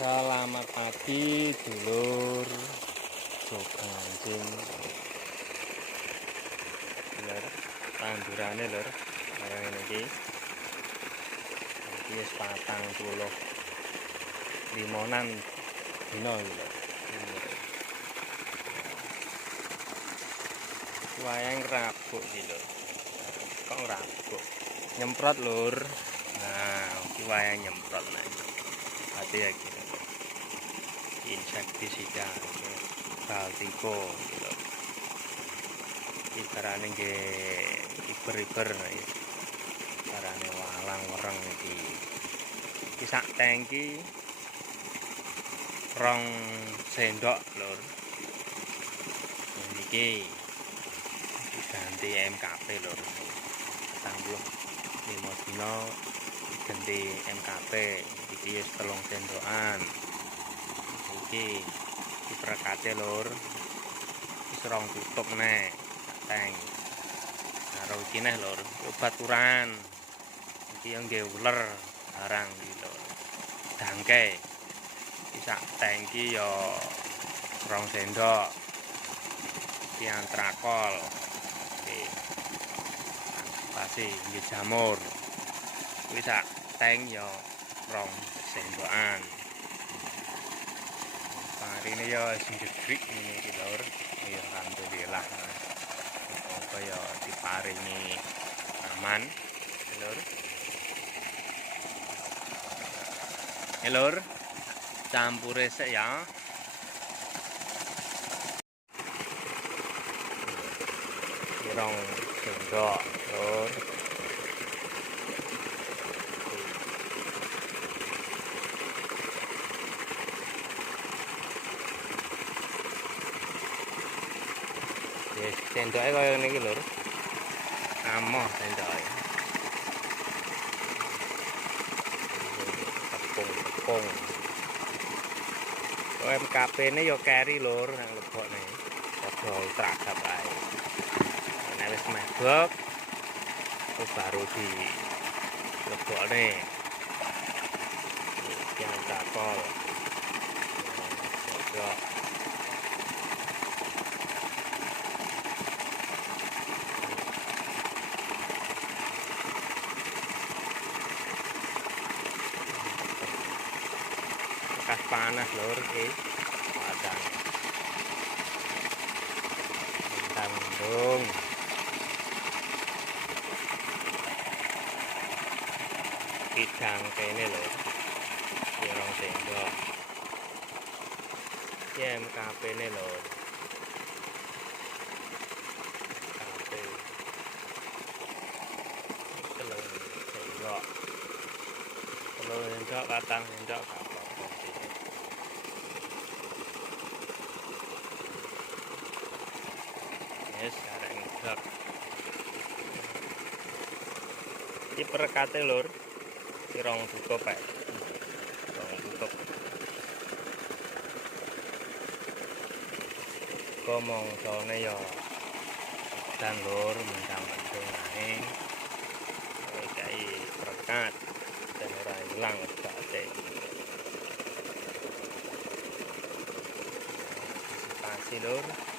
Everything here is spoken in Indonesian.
Selamat pagi dulur Jogang anjing lur, tandurane lur kaya ngene iki. Iki wis 45-an dina iki lur. Wayang rabuk iki lur. Kok rabuk? Nyemprot lur. Nah, iki wayang nyemprot nah. Hati-hati. Insektisida Baltiko gitu. Ibarane nggih iber-iber iki. Barane walang wereng iki. Iki sak tangki 2 sendok lur. Niki diganti MKP lur. 45 dina ganti MKP. Iki wis 3 sendokan. Iki diperekate lur. Wis 2 tutup meneh teng. Karo iki neh lur, obat uran. Iki yang nggih uler barang iki lur. Dangke. Iki sak tangki ya 2 sendok. Iki antrakol. Iki pasti nggih jamur. Kuwi sak teng ya 2 sendokan. Ini ya sing jedrik ini iki lur. Ya alhamdulillah. Semoga ya diparingi aman lur. Lur, campure sik ya. Rong sendok lur. Yes, sendoke kaya ngene iki lur. Amoh sendoke. Tepung. MKP ini ya carry lur nang lebokne. Padha tragap ae. Nek wis mebok baru di lebokne. Yang takol. Bekas panas lur iki. Padang. Tandung. Kidang kene lur. Ya 2 sendok. Iki MKP ne lur. MKP. 3 sendok. 3 sendok, 4 sendok apa. Yes, arek ngedok. Iki perekate lur. Iki 2 tutup ae. 2 tutup. Kok mongsone ya dan lur mendang-mendung ae. Iki perekat dan ora ilang edake. Antisipasi lur.